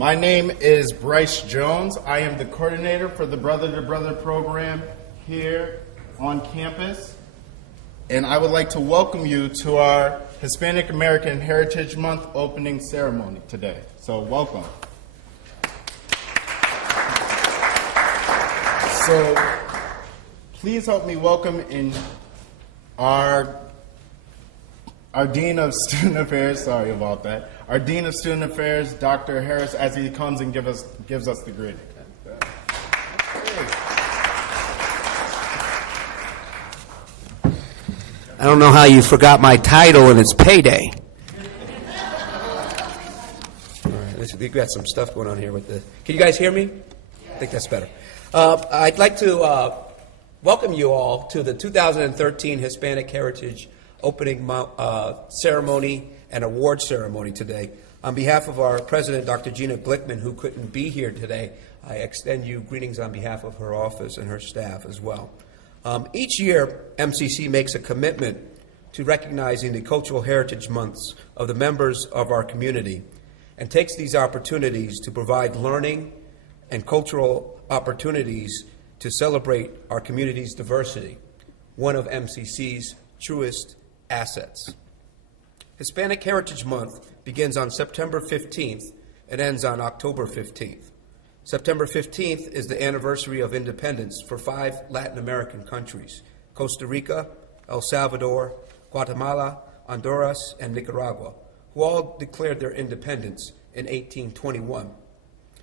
My name is Bryce Jones. I am the coordinator for the Brother to Brother program here on campus. And I would like to welcome you to our Hispanic American Heritage Month opening ceremony today. So welcome. So please help me welcome in our Dean of Student Affairs, sorry about that, our Dean of Student Affairs, Dr. Harris, as he comes and gives us the greeting. I don't know how you forgot my title and it's payday. All right, we've got some stuff going on here with the. Can you guys hear me? I think that's better. I'd like to welcome you all to the 2013 Hispanic Heritage opening ceremony and award ceremony today. On behalf of our president, Dr. Gina Glickman, who couldn't be here today, I extend you greetings on behalf of her office and her staff as well. Each year, MCC makes a commitment to recognizing the cultural heritage months of the members of our community and takes these opportunities to provide learning and cultural opportunities to celebrate our community's diversity, one of MCC's truest assets. Hispanic Heritage Month begins on September 15th and ends on October 15th. September 15th is the anniversary of independence for 5 Latin American countries: Costa Rica, El Salvador, Guatemala, Honduras, and Nicaragua, who all declared their independence in 1821.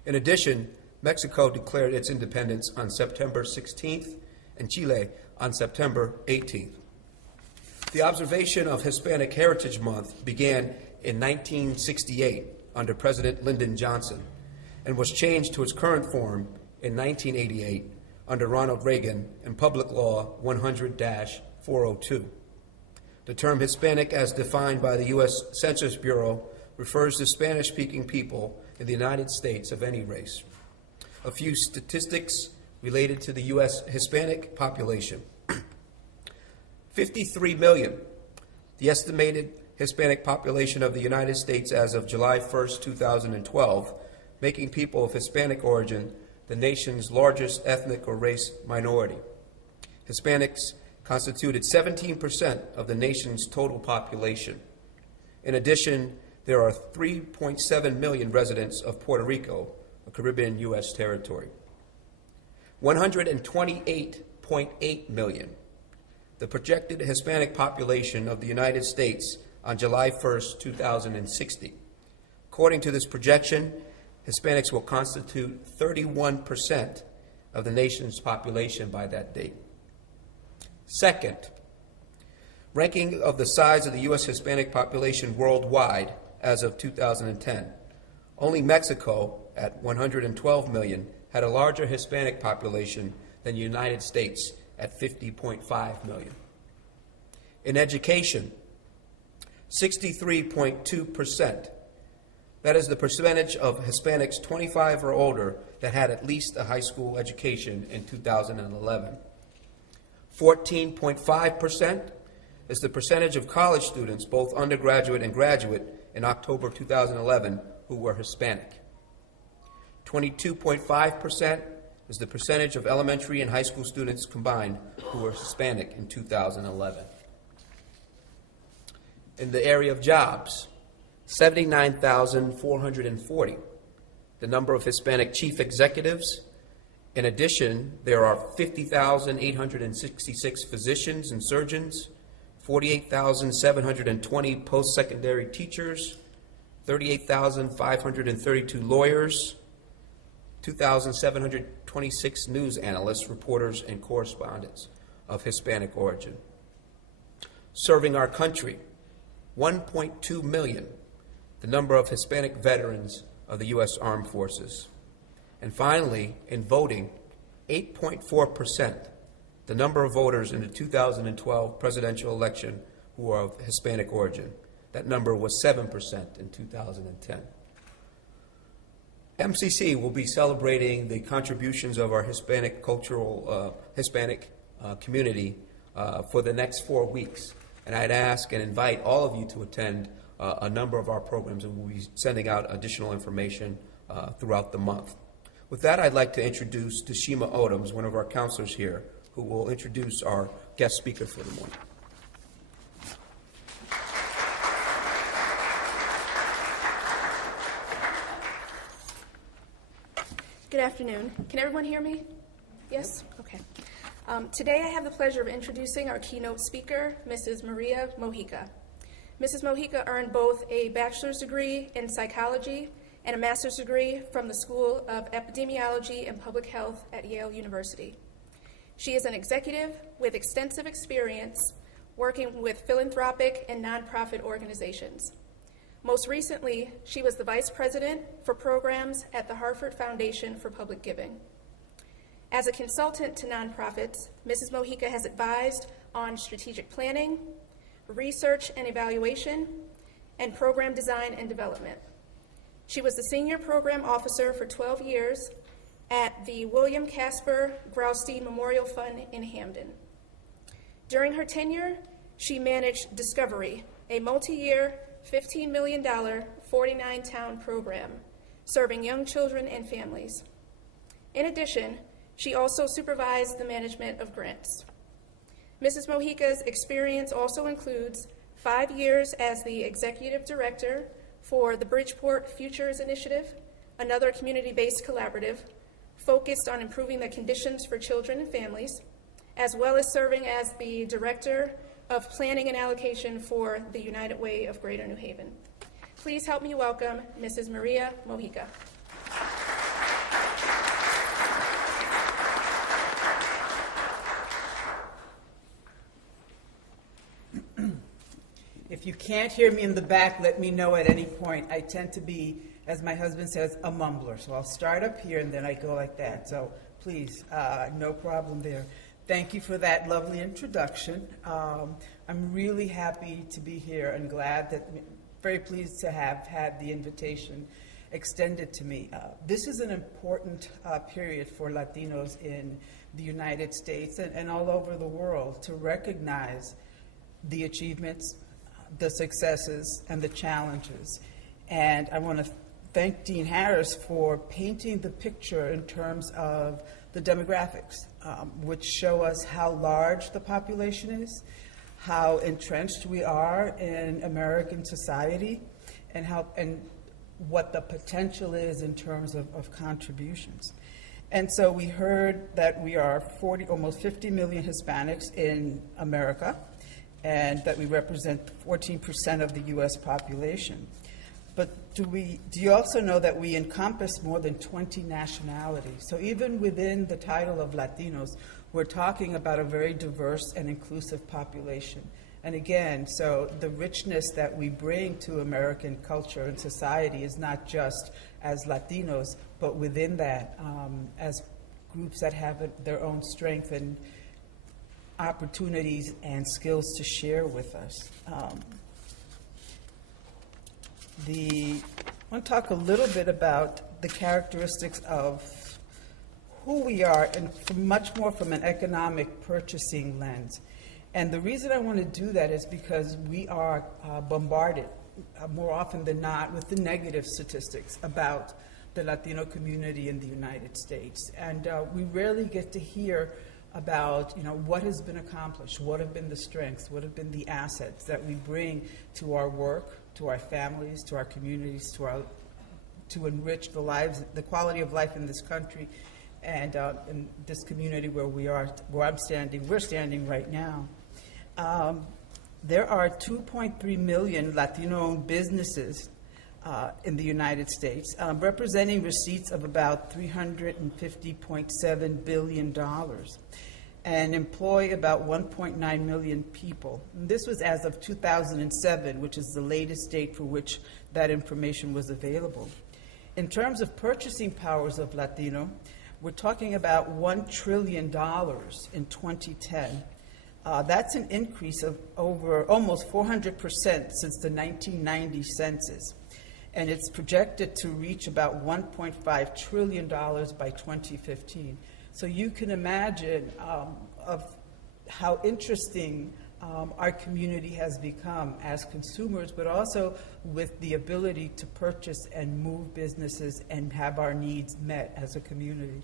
In addition, Mexico declared its independence on September 16th and Chile on September 18th. The observation of Hispanic Heritage Month began in 1968 under President Lyndon Johnson and was changed to its current form in 1988 under Ronald Reagan in Public Law 100-402. The term Hispanic, as defined by the U.S. Census Bureau, refers to Spanish-speaking people in the United States of any race. A few statistics related to the U.S. Hispanic population. 53 million, the estimated Hispanic population of the United States as of July 1st, 2012, making people of Hispanic origin the nation's largest ethnic or race minority. Hispanics constituted 17% of the nation's total population. In addition, there are 3.7 million residents of Puerto Rico, a Caribbean U.S. territory. 128.8 million, the projected Hispanic population of the United States on July 1st, 2060. According to this projection, Hispanics will constitute 31% of the nation's population by that date. Second, ranking of the size of the U.S. Hispanic population worldwide as of 2010. Only Mexico, at 112 million, had a larger Hispanic population than the United States at 50.5 million. In education, 63.2%. That is the percentage of Hispanics 25 or older that had at least a high school education in 2011. 14.5% is the percentage of college students, both undergraduate and graduate, in October 2011 who were Hispanic. 22.5% is the percentage of elementary and high school students combined who were Hispanic in 2011. In the area of jobs, 79,440, the number of Hispanic chief executives. In addition, there are 50,866 physicians and surgeons, 48,720 post-secondary teachers, 38,532 lawyers, 2,726 news analysts, reporters, and correspondents of Hispanic origin. Serving our country, 1.2 million, the number of Hispanic veterans of the U.S. Armed Forces. And finally, in voting, 8.4%, the number of voters in the 2012 presidential election who are of Hispanic origin. That number was 7% in 2010. MCC will be celebrating the contributions of our Hispanic community for the next 4 weeks. And I'd ask and invite all of you to attend a number of our programs, and we'll be sending out additional information throughout the month. With that, I'd like to introduce Tashima Odoms, one of our counselors here, who will introduce our guest speaker for the morning. Good afternoon. Can everyone hear me? Yes? Okay. Today I have the pleasure of introducing our keynote speaker, Mrs. Maria Mojica. Mrs. Mojica earned both a bachelor's degree in psychology and a master's degree from the School of Epidemiology and Public Health at Yale University. She is an executive with extensive experience working with philanthropic and nonprofit organizations. Most recently, she was the Vice President for Programs at the Hartford Foundation for Public Giving. As a consultant to nonprofits, Mrs. Mojica has advised on strategic planning, research and evaluation, and program design and development. She was the Senior Program Officer for 12 years at the William Casper Graustein Memorial Fund in Hamden. During her tenure, she managed Discovery, a multi-year $15 million 49-town program serving young children and families. In addition, she also supervised the management of grants. Mrs. Mojica's experience also includes 5 years as the Executive Director for the Bridgeport Futures Initiative, another community-based collaborative focused on improving the conditions for children and families, as well as serving as the Director of Planning and Allocation for the United Way of Greater New Haven. Please help me welcome Mrs. Maria Mojica. If you can't hear me in the back, let me know at any point. I tend to be, as my husband says, a mumbler. So I'll start up here and then I go like that. So please, no problem there. Thank you for that lovely introduction. I'm really happy to be here and very pleased to have had the invitation extended to me. This is an important period for Latinos in the United States and all over the world to recognize the achievements, the successes, and the challenges. And I want to thank Dean Harris for painting the picture in terms of the demographics, which show us how large the population is, how entrenched we are in American society, and what the potential is in terms of contributions. And so we heard that we are almost 50 million Hispanics in America, and that we represent 14% of the U.S. population. But do you also know that we encompass more than 20 nationalities? So even within the title of Latinos, we're talking about a very diverse and inclusive population. And again, so the richness that we bring to American culture and society is not just as Latinos, but within that, as groups that have their own strength and opportunities and skills to share with us. I want to talk a little bit about the characteristics of who we are, and much more from an economic purchasing lens. And the reason I want to do that is because we are bombarded more often than not with the negative statistics about the Latino community in the United States. And we rarely get to hear about what has been accomplished, what have been the strengths, what have been the assets that we bring to our work, to our families, to our communities, to enrich the quality of life in this country and in this community we're standing right now. There are 2.3 million Latino-owned businesses in the United States, representing receipts of about $350.7 billion, and employ about 1.9 million people. And this was as of 2007, which is the latest date for which that information was available. In terms of purchasing powers of Latino, we're talking about $1 trillion in 2010. That's an increase of over almost 400% since the 1990 census. And it's projected to reach about $1.5 trillion by 2015. So you can imagine of how interesting our community has become as consumers, but also with the ability to purchase and move businesses and have our needs met as a community.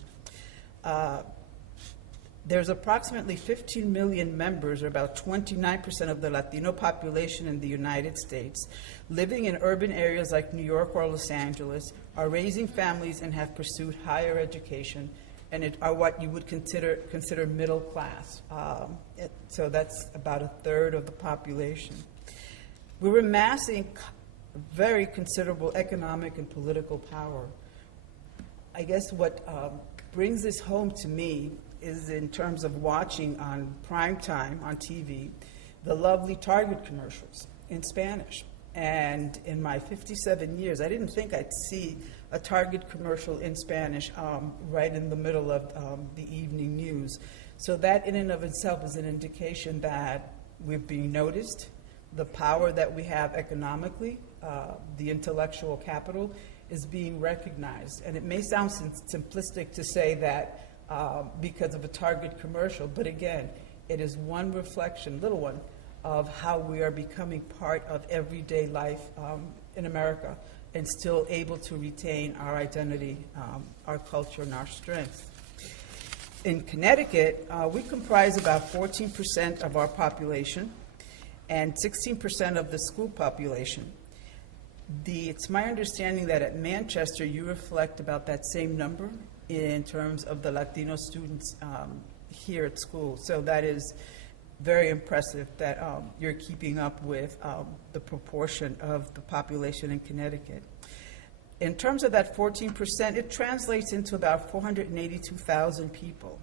There's approximately 15 million members, or about 29% of the Latino population in the United States, living in urban areas like New York or Los Angeles, are raising families and have pursued higher education, and are what you would consider middle class. So that's about a third of the population. We're amassing very considerable economic and political power. I guess what brings this home to me is in terms of watching on prime time on TV the lovely Target commercials in Spanish. And in my 57 years, I didn't think I'd see a Target commercial in Spanish right in the middle of the evening news. So that in and of itself is an indication that we're being noticed, the power that we have economically, the intellectual capital is being recognized. And it may sound simplistic to say that because of a Target commercial, but again, it is one reflection, little one, of how we are becoming part of everyday life in America and still able to retain our identity, our culture, and our strengths. In Connecticut, we comprise about 14% of our population and 16% of the school population. It's my understanding that at Manchester, you reflect about that same number in terms of the Latino students here at school. So that is very impressive that you're keeping up with the proportion of the population in Connecticut. In terms of that 14%, it translates into about 482,000 people.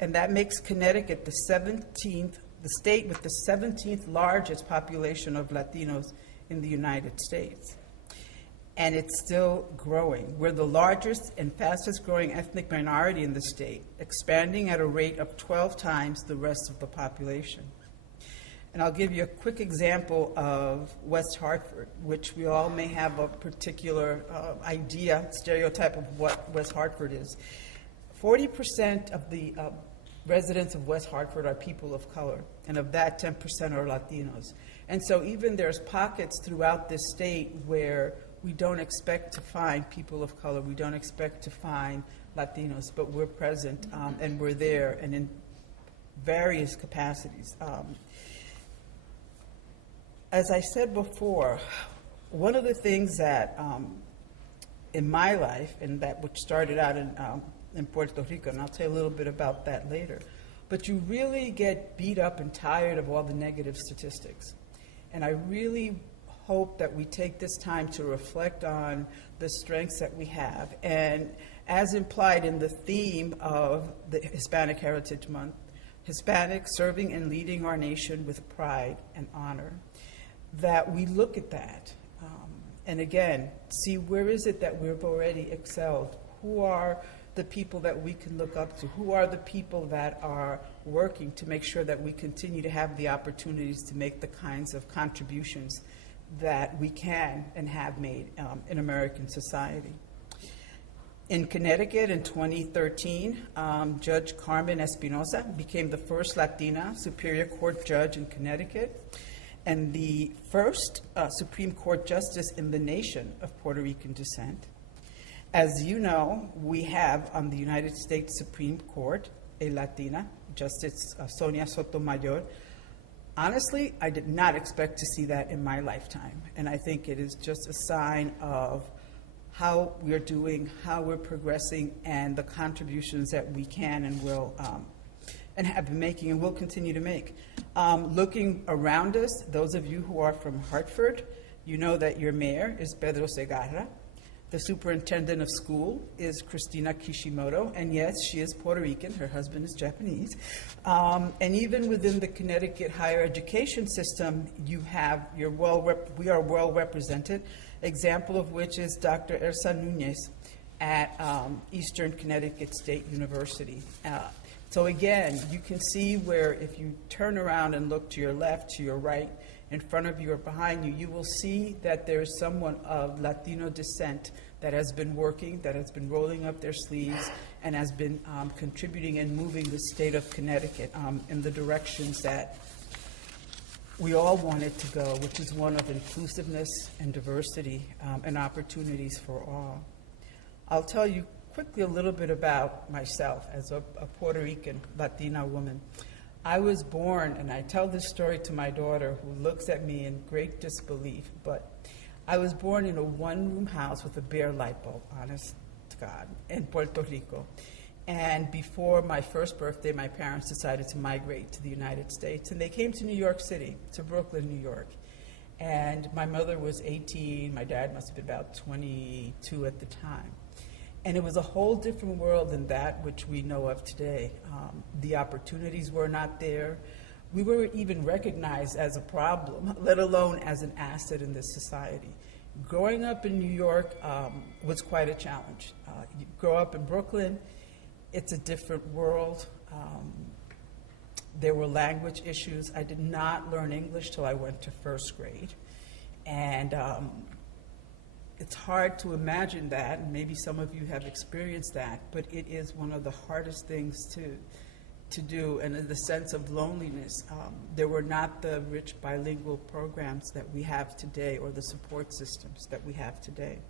And that makes Connecticut the state with the 17th largest population of Latinos in the United States. And it's still growing. We're the largest and fastest growing ethnic minority in the state, expanding at a rate of 12 times the rest of the population. And I'll give you a quick example of West Hartford, which we all may have a particular stereotype of what West Hartford is. 40% of the residents of West Hartford are people of color, and of that, 10% are Latinos. And so even there's pockets throughout this state where we don't expect to find people of color, we don't expect to find Latinos, but we're present and we're there and in various capacities. As I said before, one of the things that in my life, and that which started out in Puerto Rico, and I'll tell you a little bit about that later, but you really get beat up and tired of all the negative statistics. And I really hope that we take this time to reflect on the strengths that we have. And as implied in the theme of the Hispanic Heritage Month, Hispanic serving and leading our nation with pride and honor, that we look at that. And again, see where is it that we've already excelled? Who are the people that we can look up to? Who are the people that are working to make sure that we continue to have the opportunities to make the kinds of contributions that we can and have made in American society? In Connecticut in 2013, Judge Carmen Espinosa became the first Latina Superior Court judge in Connecticut and the first Supreme Court justice in the nation of Puerto Rican descent. As you know, we have on the United States Supreme Court a Latina, Justice Sonia Sotomayor. Honestly, I did not expect to see that in my lifetime, and I think it is just a sign of how we're doing, how we're progressing, and the contributions that we can and will and have been making and will continue to make. Looking around us, those of you who are from Hartford, you know that your mayor is Pedro Segarra. The superintendent of school is Christina Kishimoto, and yes, she is Puerto Rican. Her husband is Japanese. And even within the Connecticut higher education system, we are well represented. Example of which is Dr. Ersa Nunez at Eastern Connecticut State University. So again, you can see where if you turn around and look to your left, to your right, in front of you or behind you, you will see that there is someone of Latino descent that has been working, that has been rolling up their sleeves, and has been contributing and moving the state of Connecticut in the directions that we all want it to go, which is one of inclusiveness and diversity and opportunities for all. I'll tell you quickly a little bit about myself as a Puerto Rican Latina woman. I was born, and I tell this story to my daughter, who looks at me in great disbelief, but I was born in a one-room house with a bare light bulb, honest to God, in Puerto Rico. And before my first birthday, my parents decided to migrate to the United States, and they came to New York City, to Brooklyn, New York. And my mother was 18, my dad must have been about 22 at the time. And it was a whole different world than that which we know of today. The opportunities were not there. We were even recognized as a problem, let alone as an asset in this society. Growing up in New York was quite a challenge. You grow up in Brooklyn, it's a different world. There were language issues. I did not learn English till I went to first grade. And it's hard to imagine that, and maybe some of you have experienced that, but it is one of the hardest things to do, and in the sense of loneliness. There were not the rich bilingual programs that we have today or the support systems that we have today.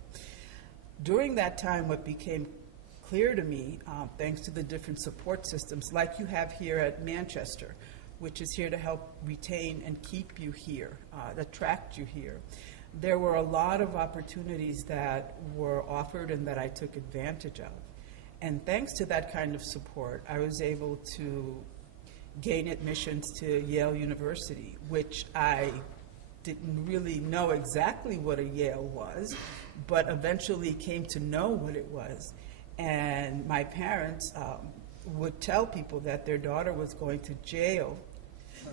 During that time, what became clear to me, thanks to the different support systems, like you have here at Manchester, which is here to help retain and keep you here, attract you here. There were a lot of opportunities that were offered and that I took advantage of. And thanks to that kind of support, I was able to gain admissions to Yale University, which I didn't really know exactly what a Yale was, but eventually came to know what it was. And my parents would tell people that their daughter was going to jail.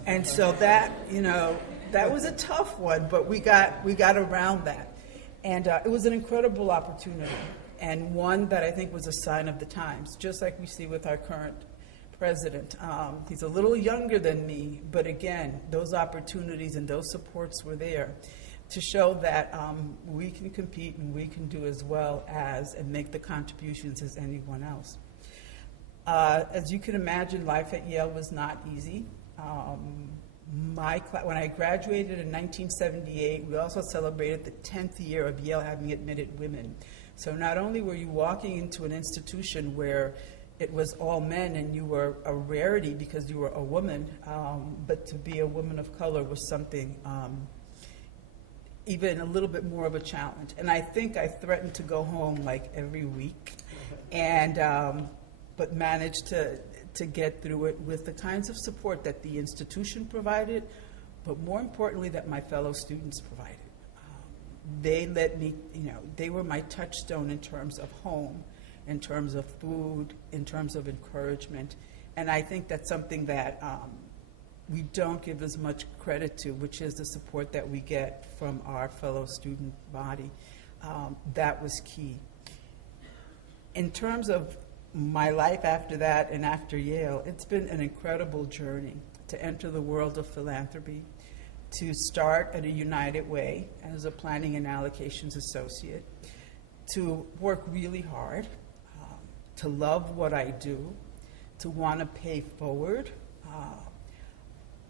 And so that, that was a tough one, but we got around that. And it was an incredible opportunity, and one that I think was a sign of the times, just like we see with our current president. He's a little younger than me, but again, those opportunities and those supports were there to show that we can compete and we can do as well as and make the contributions as anyone else. As you can imagine, life at Yale was not easy. When I graduated in 1978, we also celebrated the 10th year of Yale having admitted women. So not only were you walking into an institution where it was all men and you were a rarity because you were a woman, but to be a woman of color was something even a little bit more of a challenge. And I think I threatened to go home like every week, and but managed to get through it with the kinds of support that the institution provided, but more importantly, that my fellow students provided. They let me, they were my touchstone in terms of home, in terms of food, in terms of encouragement. And I think that's something that we don't give as much credit to, which is the support that we get from our fellow student body. That was key. In terms of my life after that and after Yale, it's been an incredible journey to enter the world of philanthropy, to start at a United Way as a planning and allocations associate, to work really hard, to love what I do, to want to pay forward,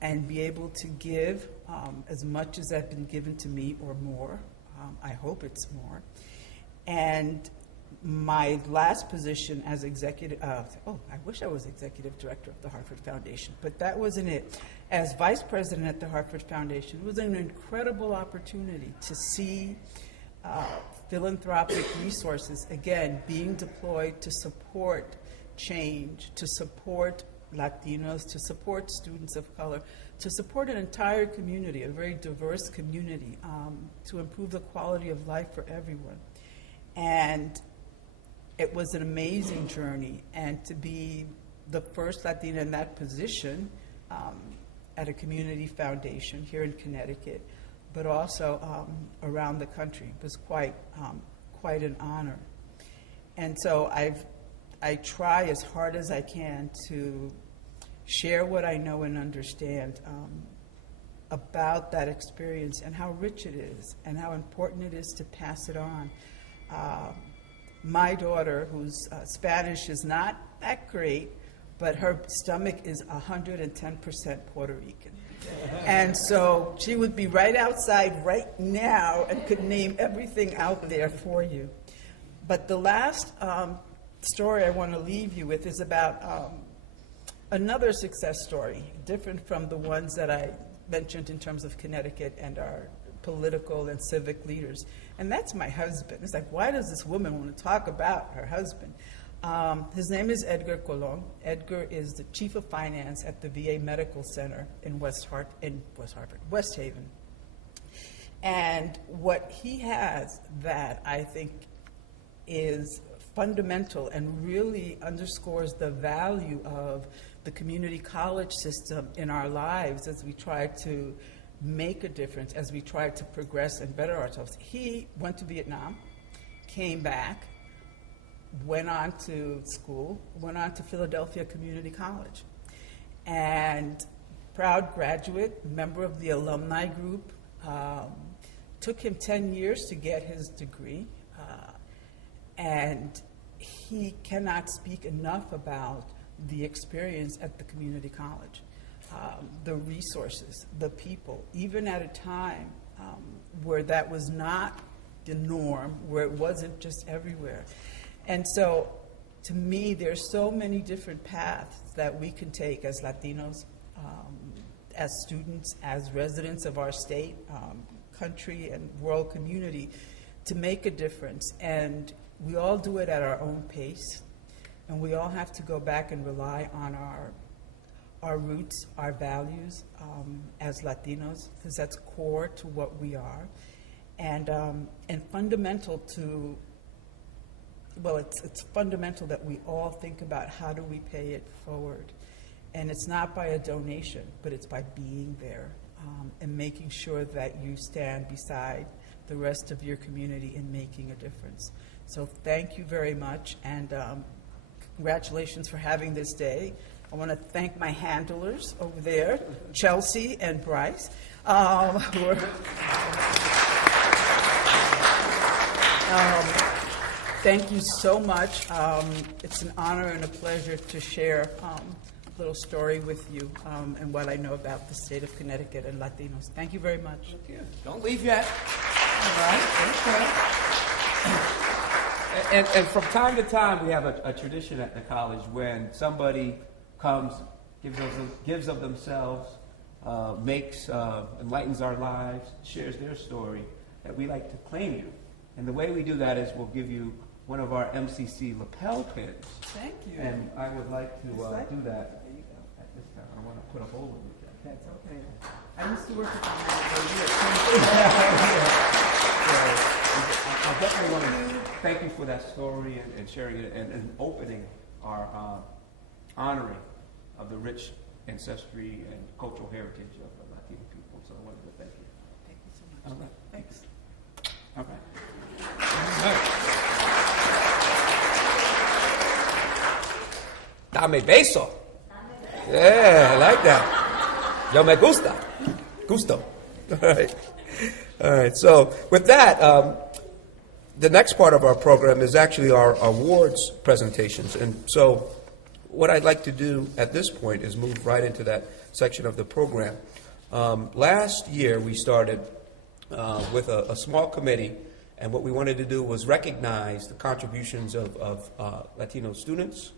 and be able to give as much as has been given to me or more. I hope it's more. And my last position as executive, I wish I was executive director of the Hartford Foundation, but that wasn't it. As vice president at the Hartford Foundation, it was an incredible opportunity to see philanthropic resources, again, being deployed to support change, to support Latinos, to support students of color, to support an entire community, a very diverse community, to improve the quality of life for everyone. And it was an amazing journey, and to be the first Latina in that position at a community foundation here in Connecticut, but also around the country, was quite an honor. And so I try as hard as I can to share what I know and understand about that experience and how rich it is and how important it is to pass it on. My daughter, whose Spanish is not that great, but her stomach is 110% Puerto Rican. And so she would be right outside right now and could name everything out there for you. But the last story I want to leave you with is about another success story, different from the ones that I mentioned in terms of Connecticut and our political and civic leaders. And that's my husband. It's like, why does this woman want to talk about her husband? His name is Edgar Colon. Edgar is the chief of finance at the VA Medical Center in West Haven. And what he has that I think is fundamental and really underscores the value of the community college system in our lives as we try to make a difference, as we try to progress and better ourselves. He went to Vietnam, came back, went on to school, went on to Philadelphia Community College, and proud graduate, member of the alumni group. Took him 10 years to get his degree, and he cannot speak enough about the experience at the community college, the resources, the people, even at a time where that was not the norm, where it wasn't just everywhere. And so, to me, there's so many different paths that we can take as Latinos, as students, as residents of our state, country, and world community to make a difference. And we all do it at our own pace. And we all have to go back and rely on our roots, our values as Latinos, because that's core to what we are. And fundamental to, well, it's fundamental that we all think about how do we pay it forward. And it's not by a donation, but it's by being there and making sure that you stand beside the rest of your community in making a difference. So thank you very much, and congratulations for having this day. I want to thank my handlers over there, Chelsea and Bryce. Thank you so much. It's an honor and a pleasure to share a little story with you and what I know about the state of Connecticut and Latinos. Thank you very much. Thank you. Don't leave yet. All right. Okay. And from time to time, we have a tradition at the college when somebody comes, gives of themselves, enlightens our lives, shares their story, that we like to claim you. And the way we do that is we'll give you one of our MCC lapel pins. Thank you. And I would like to do that There you go. at this time. I want to put a hole in it. That's okay. I used to work at the I definitely want to thank you for that story and sharing it and opening our honoring of the rich ancestry and cultural heritage of the Latino people. So I wanted to thank you. Thank you so much. All right. Thanks. All right. All right. Dame beso. Yeah, I like that. Yo me gusta. Gusto. All right. All right. So with that, the next part of our program is actually our awards presentations. And so what I'd like to do at this point is move right into that section of the program. Last year we started with a small committee, and what we wanted to do was recognize the contributions of Latino students,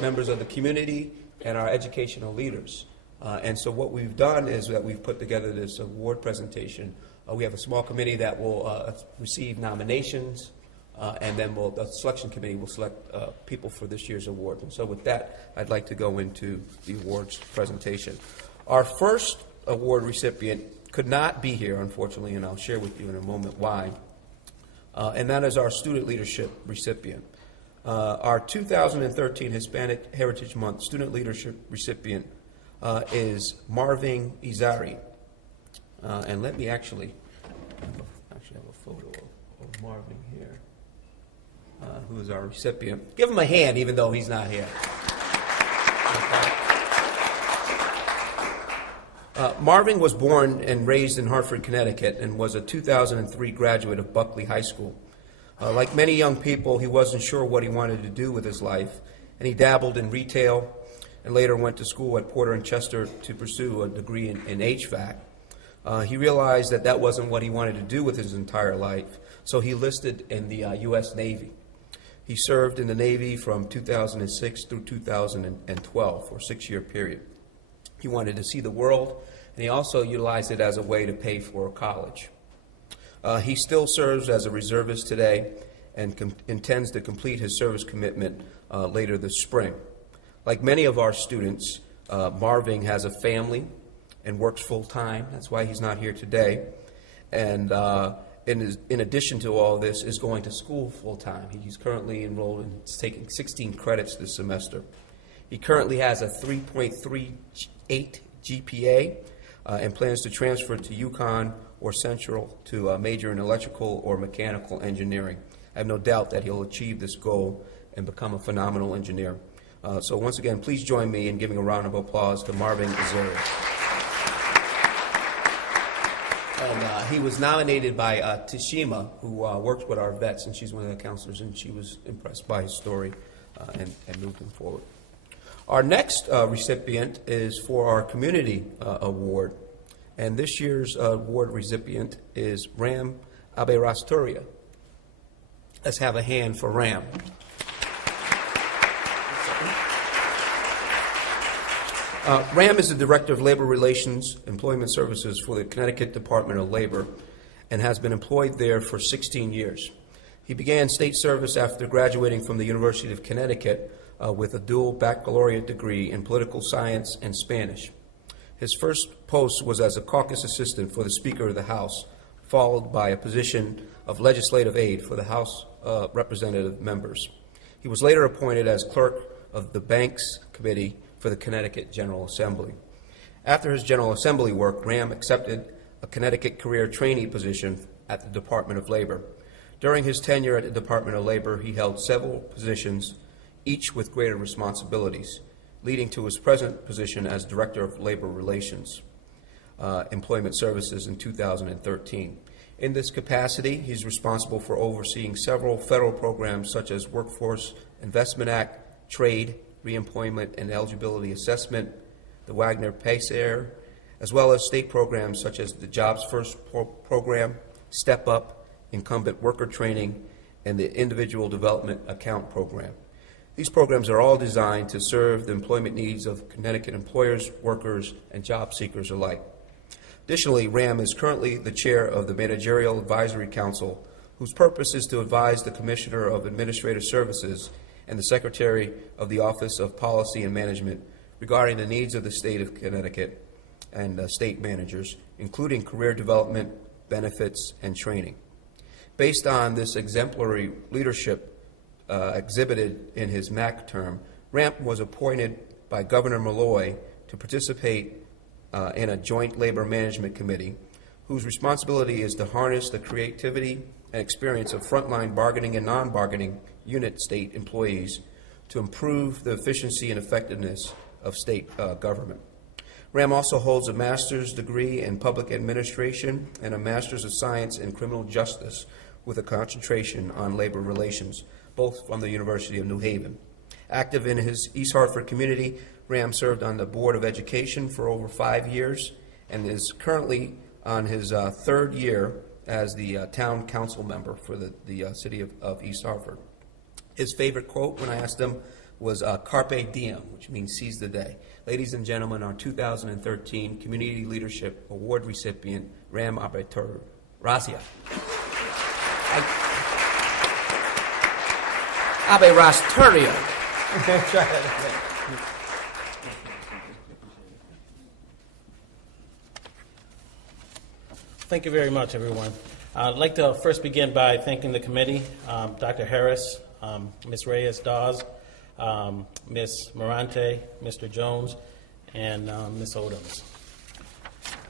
members of the community, and our educational leaders. And so what we've done is that we've put together this award presentation. We have a small committee that will receive nominations, and then the selection committee will select people for this year's awards. And so with that, I'd like to go into the awards presentation. Our first award recipient could not be here, unfortunately, and I'll share with you in a moment why. And that is our student leadership recipient. Our 2013 Hispanic Heritage Month student leadership recipient is Marvin Izari. And let me actually have a photo of Marvin here, who is our recipient. Give him a hand, even though he's not here. Marvin was born and raised in Hartford, Connecticut, and was a 2003 graduate of Buckley High School. Like many young people, he wasn't sure what he wanted to do with his life, and he dabbled in retail, and later went to school at Porter and Chester to pursue a degree in HVAC. He realized that that wasn't what he wanted to do with his entire life, so he enlisted in the U.S. Navy. He served in the Navy from 2006 through 2012 for a 6-year period. He wanted to see the world, and he also utilized it as a way to pay for college. He still serves as a reservist today and intends to complete his service commitment later this spring. Like many of our students, Marvin has a family and works full-time. That's why he's not here today. And in addition to all this, is going to school full-time. He's currently enrolled and taking 16 credits this semester. He currently has a 3.38 GPA and plans to transfer to UConn or Central to major in electrical or mechanical engineering. I have no doubt that he'll achieve this goal and become a phenomenal engineer. So once again, please join me in giving a round of applause to Marvin Azari. And he was nominated by Tashima, who works with our vets, and she's one of the counselors, and she was impressed by his story and moved him forward. Our next recipient is for our community award, and this year's award recipient is Ram Aberasturia. Let's have a hand for Ram. Ram is the Director of Labor Relations, Employment Services for the Connecticut Department of Labor and has been employed there for 16 years. He began state service after graduating from the University of Connecticut with a dual baccalaureate degree in political science and Spanish. His first post was as a caucus assistant for the Speaker of the House, followed by a position of legislative aide for the House representative members. He was later appointed as clerk of the Banks Committee for the Connecticut General Assembly. After his General Assembly work, Ram accepted a Connecticut career trainee position at the Department of Labor. During his tenure at the Department of Labor, he held several positions, each with greater responsibilities, leading to his present position as Director of Labor Relations, Employment Services in 2013. In this capacity, he's responsible for overseeing several federal programs such as Workforce Investment Act, Trade, Reemployment and Eligibility Assessment, the Wagner PACER, as well as state programs such as the Jobs First program, Step Up, Incumbent Worker Training, and the Individual Development Account program. These programs are all designed to serve the employment needs of Connecticut employers, workers, and job seekers alike. Additionally, Ram is currently the chair of the Managerial Advisory Council, whose purpose is to advise the Commissioner of Administrative Services and the Secretary of the Office of Policy and Management regarding the needs of the state of Connecticut and state managers, including career development, benefits, and training. Based on this exemplary leadership exhibited in his MAC term, Ram was appointed by Governor Malloy to participate in a joint labor management committee whose responsibility is to harness the creativity and experience of frontline bargaining and non-bargaining unit state employees to improve the efficiency and effectiveness of state government. Ram also holds a master's degree in public administration and a master's of science in criminal justice with a concentration on labor relations, both from the University of New Haven. Active in his East Hartford community, Ram served on the Board of Education for over 5 years and is currently on his third year as the town council member for the city of East Hartford. His favorite quote when I asked him was Carpe Diem, which means seize the day. Ladies and gentlemen, our 2013 Community Leadership Award recipient, Ram Aberasturia. Aberasturia. Thank you very much, everyone. I'd like to first begin by thanking the committee, Dr. Harris, Ms. Reyes-Dawes, Ms. Morante, Mr. Jones, and Ms. Odoms.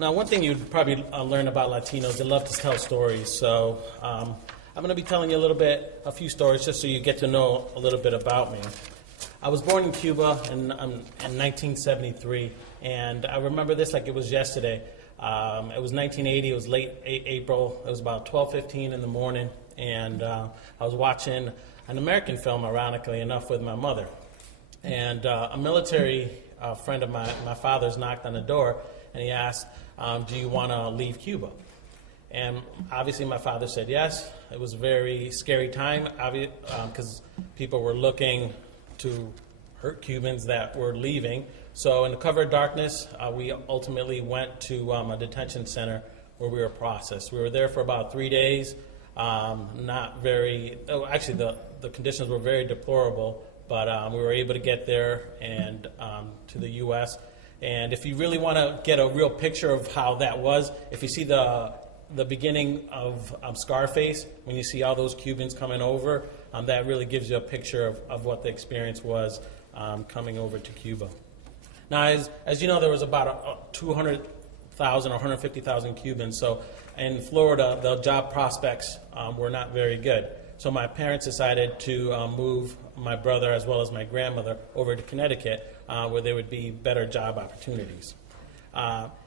Now, one thing you'd probably learn about Latinos, they love to tell stories. So I'm going to be telling you a few stories, just so you get to know a little bit about me. I was born in Cuba in 1973, and I remember this like it was yesterday. It was 1980. It was late April. It was about 12:15 in the morning, and I was watching an American film, ironically enough, with my mother. And a military friend of my father's knocked on the door, and he asked, do you want to leave Cuba? And obviously my father said yes. It was a very scary time because people were looking to hurt Cubans that were leaving. So in the cover of darkness, we ultimately went to a detention center where we were processed. We were there for about 3 days. Actually, the conditions were very deplorable, but we were able to get there and to the U.S. And if you really want to get a real picture of how that was, if you see the beginning of Scarface, when you see all those Cubans coming over, that really gives you a picture of what the experience was coming over to Cuba. Now, as you know, there was about 200,000 or 150,000 Cubans. So in Florida, the job prospects were not very good. So my parents decided to move my brother as well as my grandmother over to Connecticut, where there would be better job opportunities.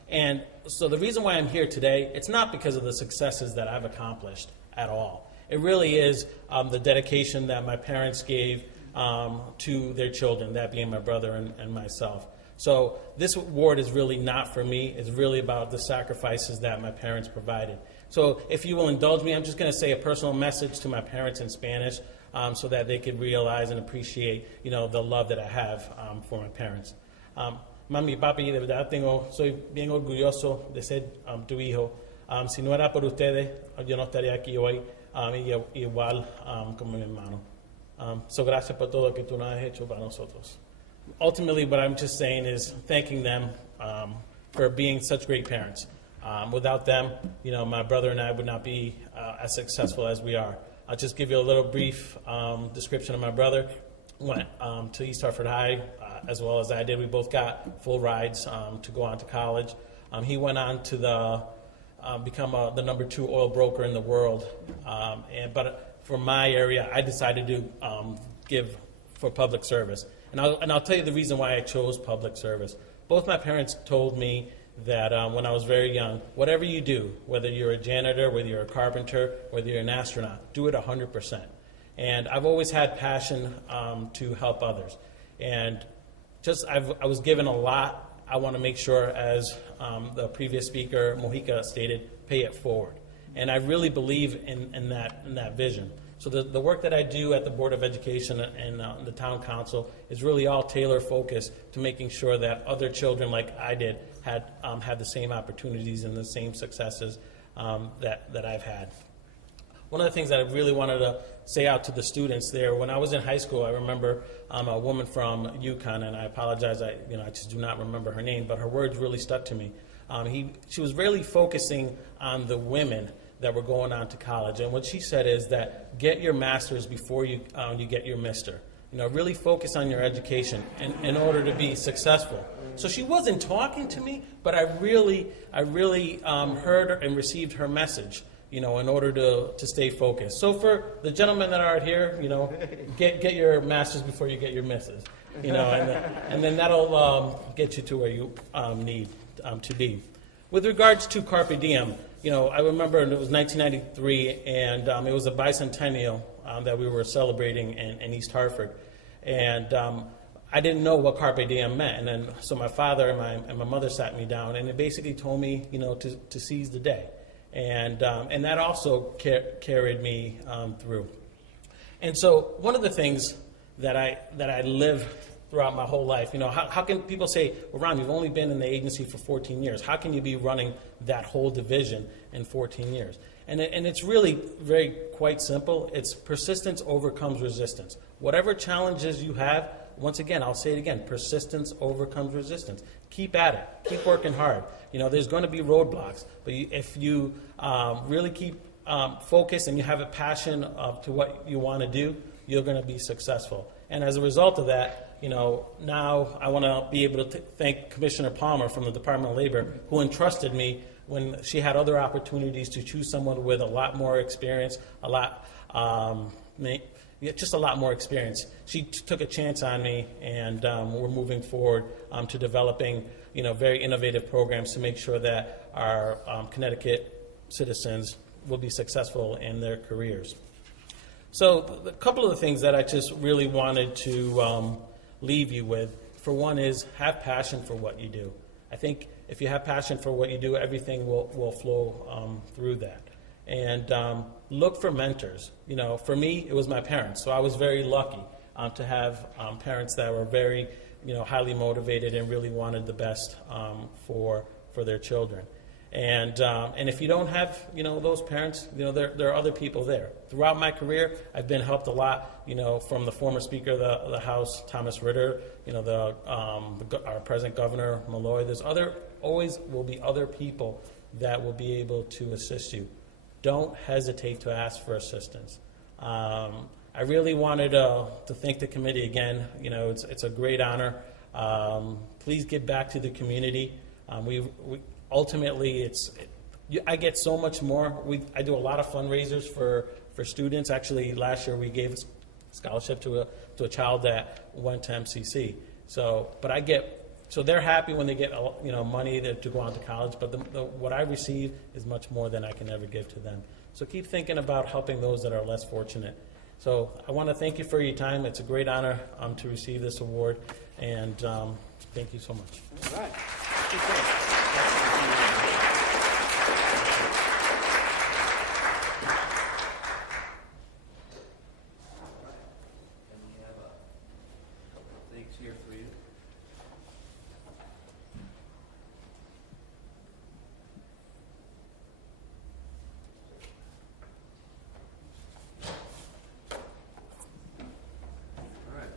And so the reason why I'm here today, it's not because of the successes that I've accomplished at all. It really is the dedication that my parents gave to their children, that being my brother and myself. So this award is really not for me. It's really about the sacrifices that my parents provided. So if you will indulge me, I'm just going to say a personal message to my parents in Spanish so that they could realize and appreciate, the love that I have for my parents. Mami, papi, de verdad soy bien orgulloso de ser tu hijo. Si no era por ustedes, yo no estaría aquí hoy, igual como mi hermano. So gracias por todo lo que tú nos has hecho para nosotros. Ultimately, what I'm just saying is thanking them for being such great parents. Without them, my brother and I would not be as successful as we are. I'll just give you a little brief description of my brother. Went to East Hartford High, as well as I did. We both got full rides to go on to college. He went on to become the number 2 oil broker in the world. But for my area, I decided to give for public service. And I'll tell you the reason why I chose public service. Both my parents told me that when I was very young, whatever you do, whether you're a janitor, whether you're a carpenter, whether you're an astronaut, do it 100%. And I've always had passion to help others. And I was given a lot. I want to make sure, as the previous speaker, Mojica, stated, pay it forward. And I really believe in that vision. So the work that I do at the Board of Education and the Town Council is really all tailor-focused to making sure that other children like I did had the same opportunities and the same successes that I've had. One of the things that I really wanted to say out to the students there, when I was in high school, I remember a woman from Yukon, and I apologize, I just do not remember her name, but her words really stuck to me. She was really focusing on the women that were going on to college, and what she said is that get your master's before you get your mister. Really focus on your education in order to be successful. So she wasn't talking to me, but I really heard and received her message. In order to stay focused. So for the gentlemen that are here, get your masters before you get your misses, and then that'll get you to where you need to be. With regards to Carpe Diem, I remember it was 1993, and it was a bicentennial that we were celebrating in East Hartford, and I didn't know what Carpe Diem meant, and then so my father and my mother sat me down, and it basically told me, to seize the day. And that also carried me through. And so one of the things that I live throughout my whole life, how can people say, well, Ron, you've only been in the agency for 14 years. How can you be running that whole division in 14 years? And it's really quite simple. It's persistence overcomes resistance. Whatever challenges you have, once again, I'll say it again, persistence overcomes resistance. Keep at it. Keep working hard. There's going to be roadblocks, but if you really keep focused and you have a passion to what you want to do, you're going to be successful. And as a result of that, now I want to be able to thank Commissioner Palmer from the Department of Labor, who entrusted me when she had other opportunities to choose someone with a lot more experience, just a lot more experience. She took a chance on me, and we're moving forward to developing, very innovative programs to make sure that our Connecticut citizens will be successful in their careers. So a couple of the things that I just really wanted to leave you with, for one, is have passion for what you do. I think if you have passion for what you do, everything will flow through that. And look for mentors. You know, for me, it was my parents, so I was very lucky to have parents that were very, highly motivated and really wanted the best for their children. And if you don't have, those parents, there are other people there. Throughout my career, I've been helped a lot, from the former Speaker of the House, Thomas Ritter, our present Governor Malloy. There's always will be other people that will be able to assist you. Don't hesitate to ask for assistance. I really wanted to thank the committee again. It's a great honor. Please give back to the community. Ultimately, I get so much more. I do a lot of fundraisers for students. Actually, last year we gave a scholarship to a child that went to MCC. So they're happy when they get money to go on to college. But what I receive is much more than I can ever give to them. So keep thinking about helping those that are less fortunate. So I want to thank you for your time. It's a great honor to receive this award, and thank you so much. All right. Here for you. All right.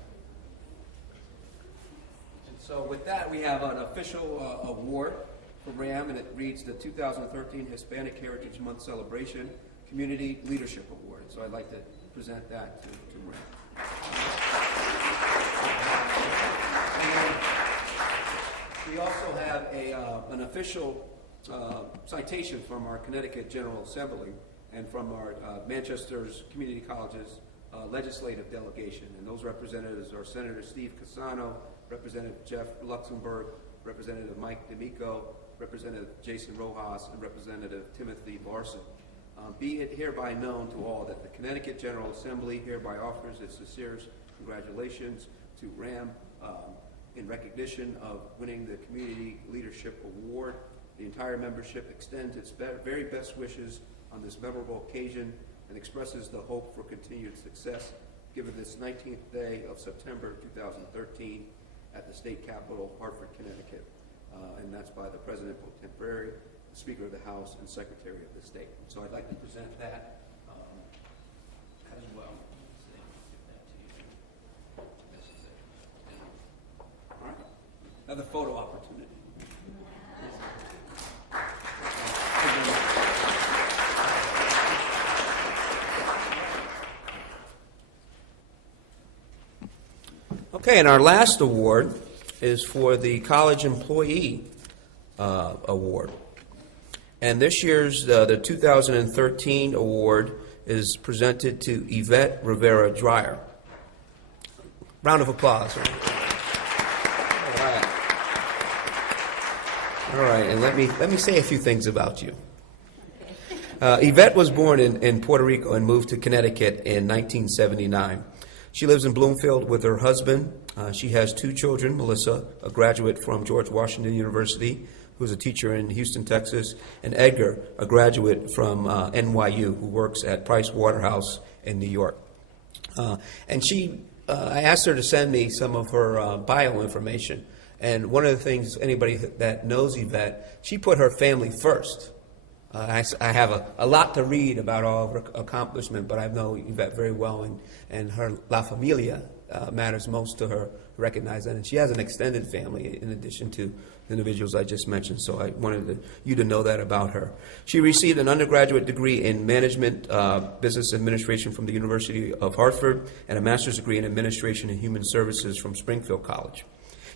And so with that, we have an official award for RAM, and it reads the 2013 Hispanic Heritage Month Celebration Community Leadership Award. So I'd like to present that to RAM. We also have an official citation from our Connecticut General Assembly and from our Manchester's Community College's legislative delegation. And those representatives are Senator Steve Cassano, Representative Jeff Luxembourg, Representative Mike D'Amico, Representative Jason Rojas, and Representative Timothy Larson. Be it hereby known to all that the Connecticut General Assembly hereby offers its sincerest congratulations to RAM in recognition of winning the Community Leadership Award. The entire membership extends its very best wishes on this memorable occasion and expresses the hope for continued success given this 19th day of September 2013 at the state capitol, Hartford, Connecticut. And that's by the President Pro Tempore, the Speaker of the House, and Secretary of the State. So I'd like to present that as well. All right. Another photo opportunity. Okay, and our last award is for the College Employee Award. And this year's, the 2013 award is presented to Yvette Rivera Dreyer. Round of applause. All right, and let me say a few things about you. Yvette was born in Puerto Rico and moved to Connecticut in 1979. She lives in Bloomfield with her husband. She has two children, Melissa, a graduate from George Washington University, who's a teacher in Houston, Texas, and Edgar, a graduate from NYU, who works at Price Waterhouse in New York. And I asked her to send me some of her bio information. And one of the things, anybody that knows Yvette, she put her family first. I have a lot to read about all of her accomplishment, but I know Yvette very well, and her La Familia matters most to her, recognize that. And she has an extended family in addition to the individuals I just mentioned, so I wanted you to know that about her. She received an undergraduate degree in Management Business Administration from the University of Hartford and a master's degree in Administration and Human Services from Springfield College.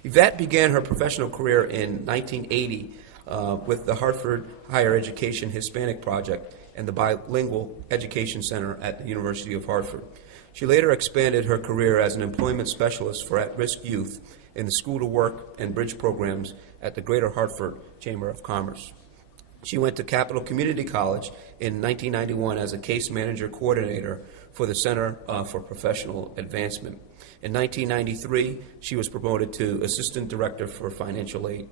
Yvette began her professional career in 1980 with the Hartford Higher Education Hispanic Project and the Bilingual Education Center at the University of Hartford. She later expanded her career as an employment specialist for at-risk youth in the School to Work and Bridge programs at the Greater Hartford Chamber of Commerce. She went to Capital Community College in 1991 as a case manager coordinator for the Center for Professional Advancement. In 1993, she was promoted to Assistant Director for Financial Aid.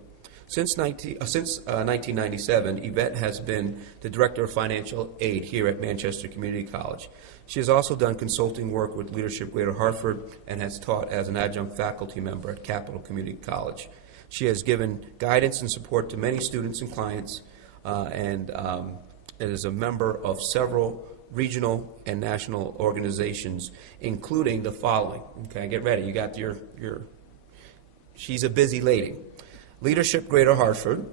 Since 1997, Yvette has been the Director of Financial Aid here at Manchester Community College. She has also done consulting work with Leadership Greater Hartford and has taught as an adjunct faculty member at Capital Community College. She has given guidance and support to many students and clients, and is a member of several regional and national organizations, including the following. Okay, get ready. You got your she's a busy lady. Leadership Greater Hartford,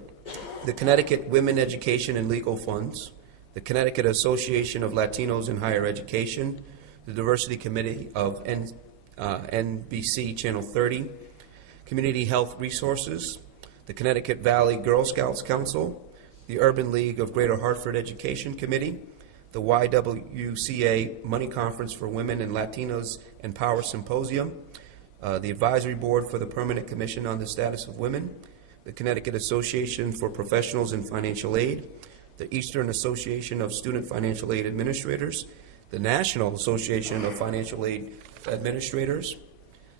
the Connecticut Women Education and Legal Funds, the Connecticut Association of Latinos in Higher Education, the Diversity Committee of NBC Channel 30, Community Health Resources, the Connecticut Valley Girl Scouts Council, the Urban League of Greater Hartford Education Committee, the YWCA Money Conference for Women and Latinos and Power Symposium, the Advisory Board for the Permanent Commission on the Status of Women, the Connecticut Association for Professionals in Financial Aid, the Eastern Association of Student Financial Aid Administrators, the National Association of Financial Aid Administrators,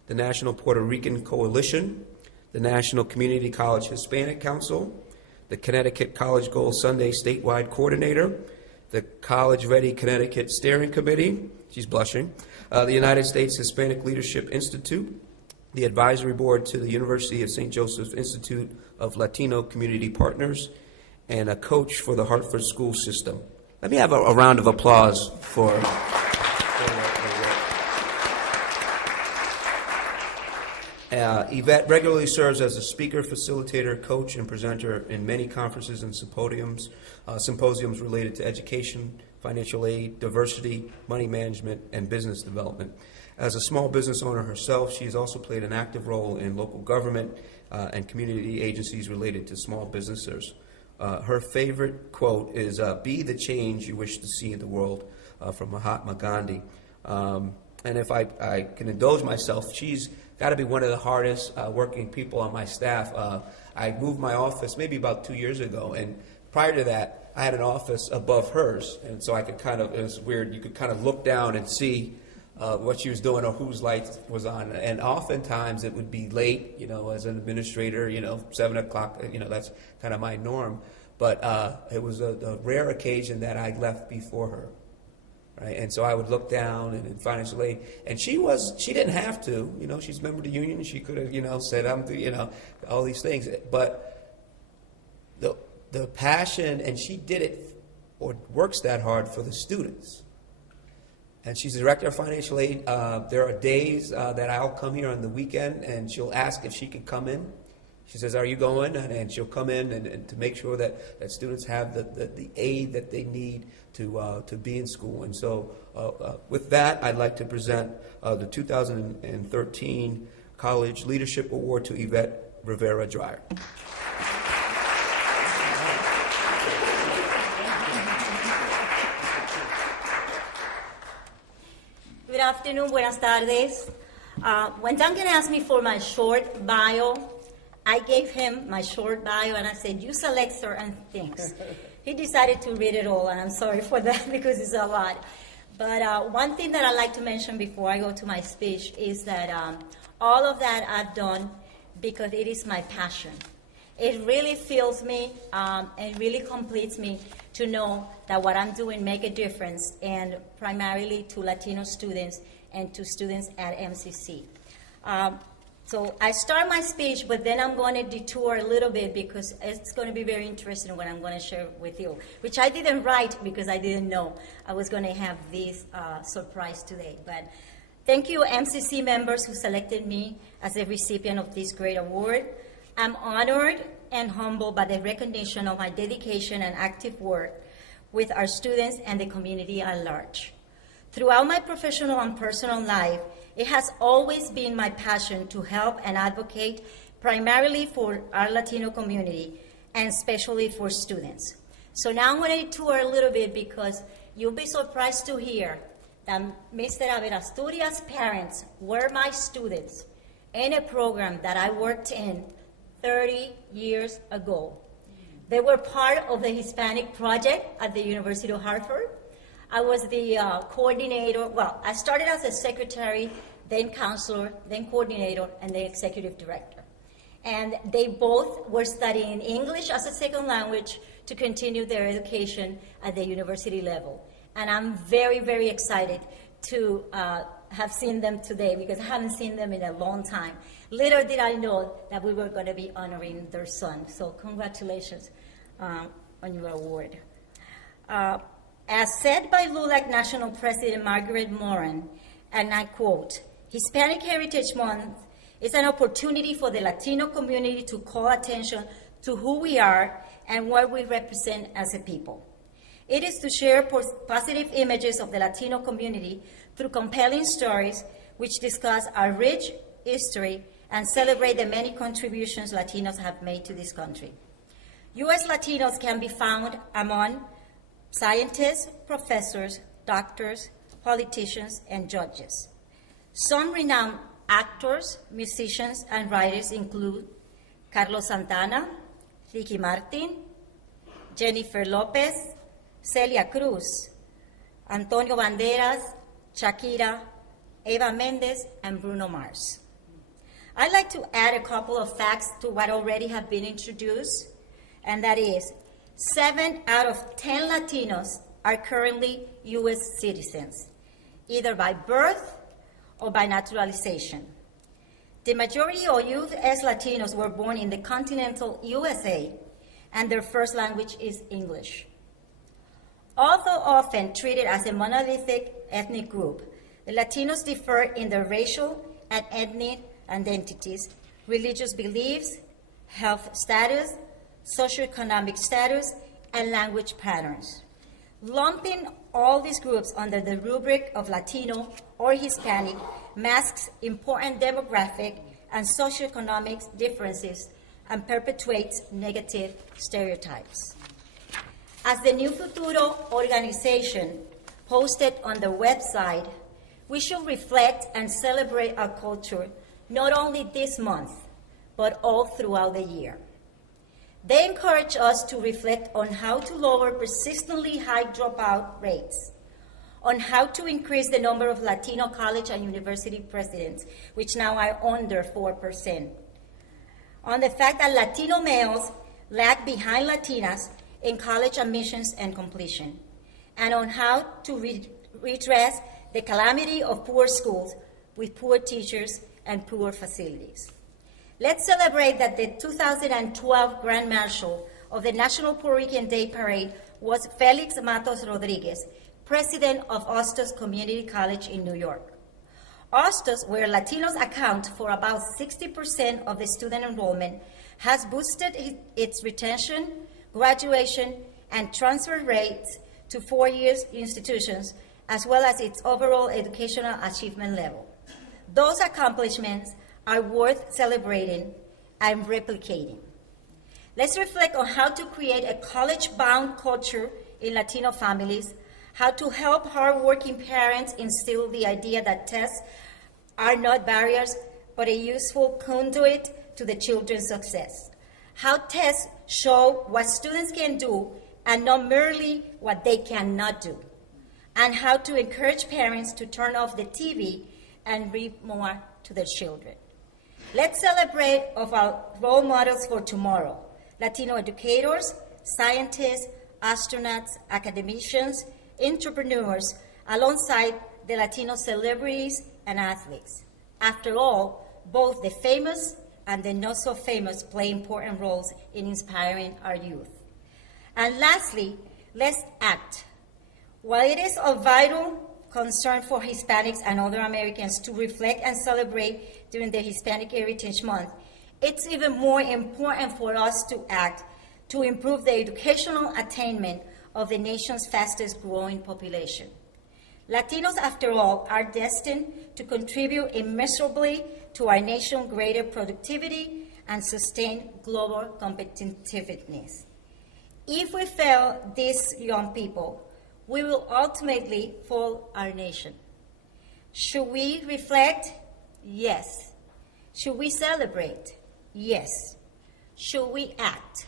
the National Puerto Rican Coalition, the National Community College Hispanic Council, the Connecticut College Goal Sunday Statewide Coordinator, the College Ready Connecticut Steering Committee, she's blushing, the United States Hispanic Leadership Institute, the Advisory Board to the University of St. Joseph's Institute of Latino Community Partners, and a coach for the Hartford school system. Let me have a round of applause for Yvette regularly serves as a speaker, facilitator, coach, and presenter in many conferences and symposiums related to education, financial aid, diversity, money management, and business development. As a small business owner herself, she has also played an active role in local government and community agencies related to small businesses. Her favorite quote is, "Be the change you wish to see in the world," from Mahatma Gandhi. And if I can indulge myself, she's got to be one of the hardest working people on my staff. I moved my office maybe about 2 years ago, and prior to that, I had an office above hers, and so I could kind of, it was weird, you could kind of look down and see what she was doing or whose light was on. And oftentimes it would be late, as an administrator, 7 o'clock, that's kind of my norm. But it was a rare occasion that I left before her. Right? And so I would look down and financial aid, and she didn't have to, she's a member of the union. She could have, said, all these things. But the passion, and she did it or works that hard for the students. And she's the director of financial aid. There are days that I'll come here on the weekend, and she'll ask if she can come in. She says, "Are you going?" And she'll come in and to make sure that students have the aid that they need to be in school. And so with that, I'd like to present the 2013 College Leadership Award to Yvette Rivera-Dreyer. Good afternoon, buenas tardes. When Duncan asked me for my short bio, I gave him my short bio and I said, "You select certain things." He decided to read it all, and I'm sorry for that because it's a lot. But one thing that I'd like to mention before I go to my speech is that all of that I've done because it is my passion. It really fills me and really completes me to know that what I'm doing make a difference, and primarily to Latino students and to students at MCC. So I start my speech, but then I'm going to detour a little bit because it's going to be very interesting what I'm going to share with you, which I didn't write because I didn't know I was going to have this surprise today. But thank you, MCC members who selected me as the recipient of this great award. I'm honored and humbled by the recognition of my dedication and active work with our students and the community at large. Throughout my professional and personal life, it has always been my passion to help and advocate primarily for our Latino community and especially for students. So now I'm going to tour a little bit because you'll be surprised to hear that Mr. Averasturia's parents were my students in a program that I worked in 30 years ago. They were part of the Hispanic project at the University of Hartford. I was the coordinator. Well, I started as a secretary, then counselor, then coordinator, and then executive director. And they both were studying English as a second language to continue their education at the university level. And I'm very, very excited to have seen them today because I haven't seen them in a long time. Little did I know that we were going to be honoring their son. So congratulations on your award. As said by LULAC National President Margaret Moran, and I quote, Hispanic Heritage Month is an opportunity for the Latino community to call attention to who we are and what we represent as a people. It is to share positive images of the Latino community through compelling stories which discuss our rich history and celebrate the many contributions Latinos have made to this country. U.S. Latinos can be found among scientists, professors, doctors, politicians, and judges. Some renowned actors, musicians, and writers include Carlos Santana, Ricky Martin, Jennifer Lopez, Celia Cruz, Antonio Banderas, Shakira, Eva Mendes, and Bruno Mars. I'd like to add a couple of facts to what already have been introduced, and that is 7 out of 10 Latinos are currently U.S. citizens, either by birth or by naturalization. The majority of U.S. Latinos were born in the continental USA, and their first language is English. Although often treated as a monolithic ethnic group, the Latinos differ in their racial and ethnic identities, religious beliefs, health status, socioeconomic status, and language patterns. Lumping all these groups under the rubric of Latino or Hispanic masks important demographic and socioeconomic differences and perpetuates negative stereotypes. As the New Futuro organization posted on their website, we should reflect and celebrate our culture not only this month, but all throughout the year. They encourage us to reflect on how to lower persistently high dropout rates, on how to increase the number of Latino college and university presidents, which now are under 4%, on the fact that Latino males lag behind Latinas in college admissions and completion, and on how to redress the calamity of poor schools with poor teachers and poor facilities. Let's celebrate that the 2012 Grand Marshal of the National Puerto Rican Day Parade was Felix Matos Rodriguez, president of Ostos Community College in New York. Ostos, where Latinos account for about 60% of the student enrollment, has boosted its retention, graduation, and transfer rates to 4-year institutions, as well as its overall educational achievement level. Those accomplishments are worth celebrating and replicating. Let's reflect on how to create a college-bound culture in Latino families, how to help hardworking parents instill the idea that tests are not barriers, but a useful conduit to the children's success, how tests show what students can do and not merely what they cannot do, and how to encourage parents to turn off the TV and read more to their children. Let's celebrate of our role models for tomorrow, Latino educators, scientists, astronauts, academicians, entrepreneurs, alongside the Latino celebrities and athletes. After all, both the famous and the not so famous play important roles in inspiring our youth. And lastly, let's act. While it is of vital concern for Hispanics and other Americans to reflect and celebrate during the Hispanic Heritage Month, it's even more important for us to act to improve the educational attainment of the nation's fastest growing population. Latinos, after all, are destined to contribute immeasurably to our nation's greater productivity and sustain global competitiveness. If we fail these young people, we will ultimately fail our nation. Should we reflect? Yes. Should we celebrate? Yes. Should we act?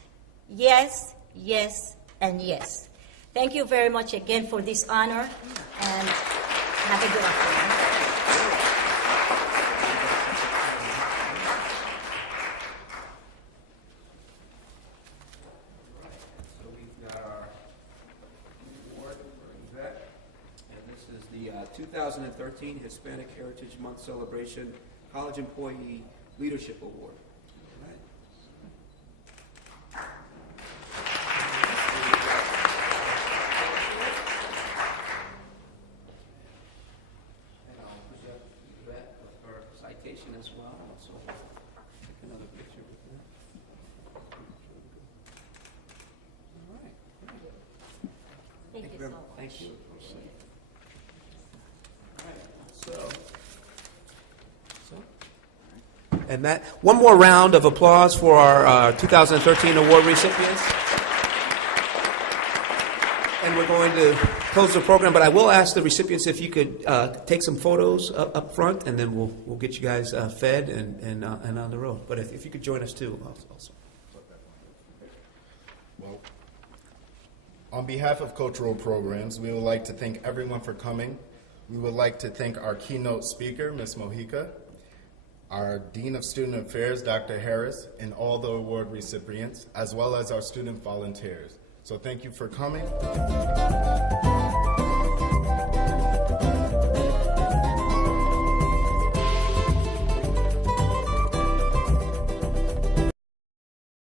Yes, yes, and yes. Thank you very much again for this honor, and have a good afternoon. So we've got our award for Yvette, and this is the 2013 Hispanic Heritage Month Celebration College Employee Leadership Award. All right. And I'll present Yvette with her citation as well. So take another picture with her. All right. Thank you so very much. Thank you. All right. So. And that, one more round of applause for our 2013 award recipients. And we're going to close the program, but I will ask the recipients if you could take some photos up front, and then we'll get you guys fed and on the road. But if you could join us too, also. Well, on behalf of Cultural Programs, we would like to thank everyone for coming. We would like to thank our keynote speaker, Ms. Mojica, our Dean of Student Affairs, Dr. Harris, and all the award recipients, as well as our student volunteers. So thank you for coming.